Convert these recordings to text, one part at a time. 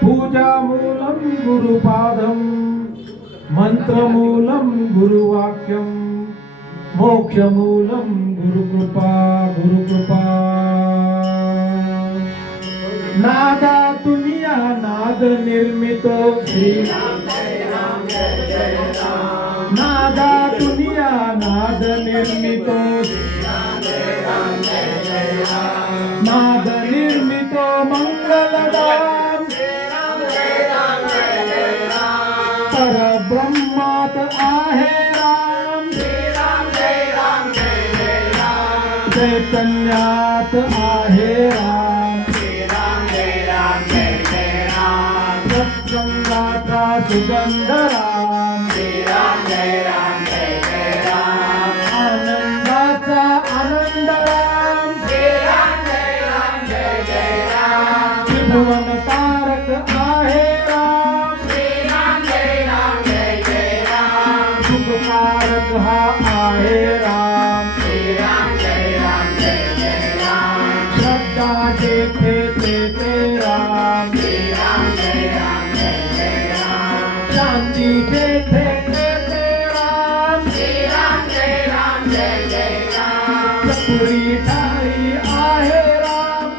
पूजामूलं गुरुपादं मंत्रमूलं गुरुवाक्यं मोक्षमूलं गुरुकृपा गुरुकृपा नादातून या नाद निर्मित श्री नादातून या नाद निर्मित नाद निर्मित मंगलदान परब्रह्मात आहे राम चैतन्यात आहे राम सत्संगाचा सुगंध राम आनंदाचा आनंद राम त्रिभुवन तारक आहे राम सुखकारक हा आहे राम श्रद्धा जेथे तेथे राम शांती जेथे तेथे राम चपुरी ठाई आहे राम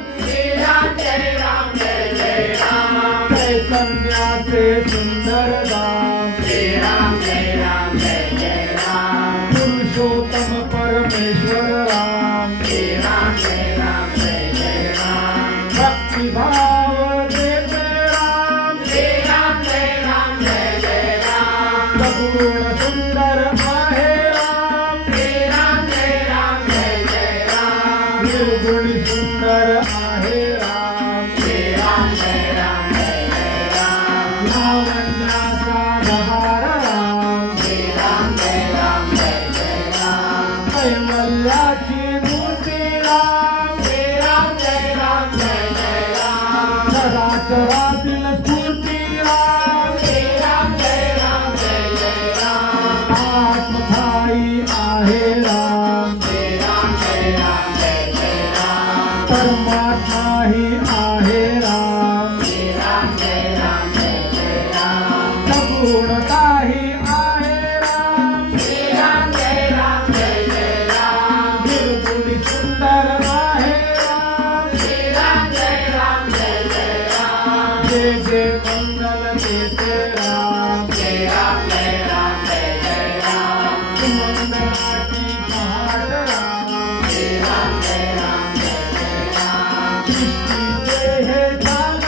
चैतन्याचे सुंदर धाम पुरुषोत्तम परमेश्वर राम भक्तिभाव देते राम सगुण सुंदर आहे राम निर्गुणी सुंदर आहे राम लावण्याचा गहार राम कैवल्याची मूर्ती राम चराचरातील स्फूर्ती राम आत्मथाई आहे राम परमात्मा ही आहे राम सगुणता ही आहे राम निर्गुणी सुंदर आहे राम जे जे मंगल देते राम सुमंगलाची पहाट राम सृष्टीचे हे चालन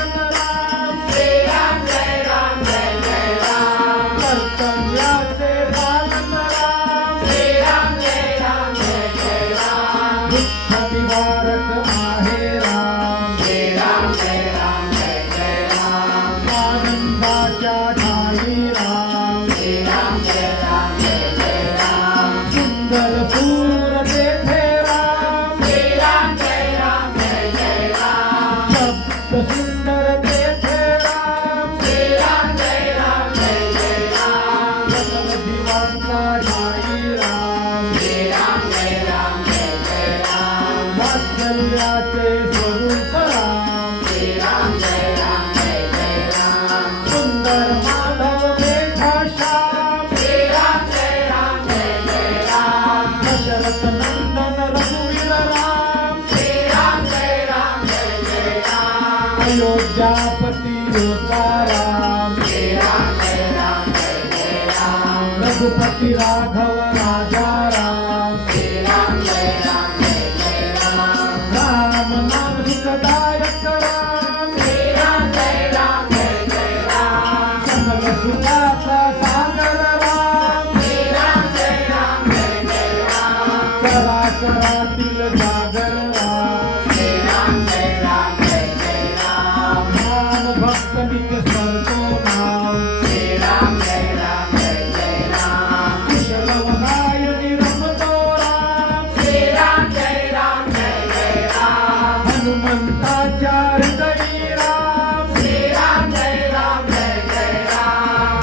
राम कर्तव्याचे पालन राम दुःख निवारक आहे राम आनंदाच्या ठाई राम सुंदर सूर तेथे राम सप्त सुंदर तेथे राम सकल जीवांचा ठाई राम वात्सल्याचे स्वरूप राम सुंदर माधव मेघा श्याम दशरथ नंदन रघुवीर राम अयोध्यापती योद्धा राम रघुपति राघव राजा राम राम नाम सुखदायक राम सकल सुखाचा सागर राम चराचरातील जागर राम नाम भक्त नित्य स्मरतो नाम कुशल वनायनी रमतो राम हनुमंताच्या हृदयी राम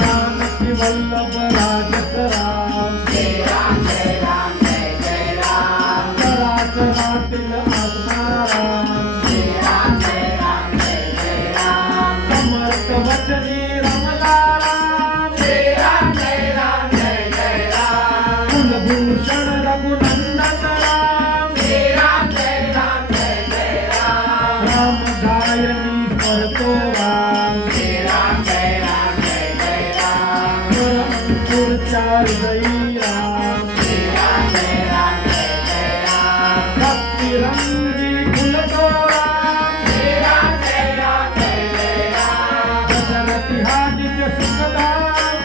जानकी वल्लभ राजक राम चराचरातील आत्मा राम समर्थ स्मरतो राम श्रीराम जय राम जय जय राम पुढच्या हृदयी राम श्रीराम जय राम जय जय राम भक्ती रंगी फुलतो राम श्रीराम जय राम जय जय राम दशरथी हा नित्य सुखधाम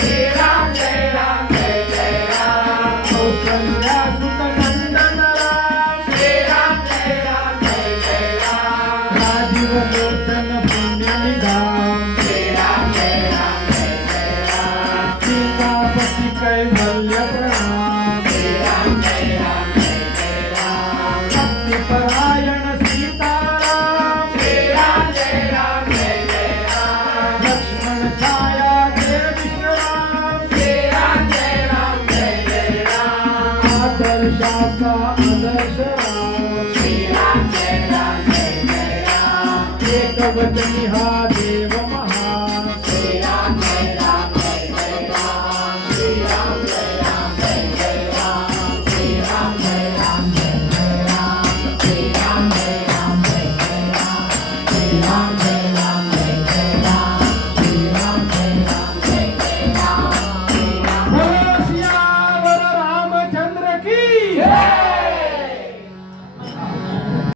श्रीराम जय राम जय जय राम कौसल्या सुत नंदन राम श्रीराम जय राम जय जय राम राजीव लोचन पुण्य निधाम श्रीराम जय राम जय जय राम सीतापती कैवल्य प्रणाम श्रीराम जय राम जय जय राम भक्तिपरायण सीताराम श्रीराम जय राम जय जय राम लक्ष्मण छाया जय विश्राम श्रीराम जय राम जय जय राम आदर्शाचा आदर्श राम श्रीराम जय राम जय जय राम एकवचनी हा देव महान श्रीराम जय राम जय जय राम श्रीराम जय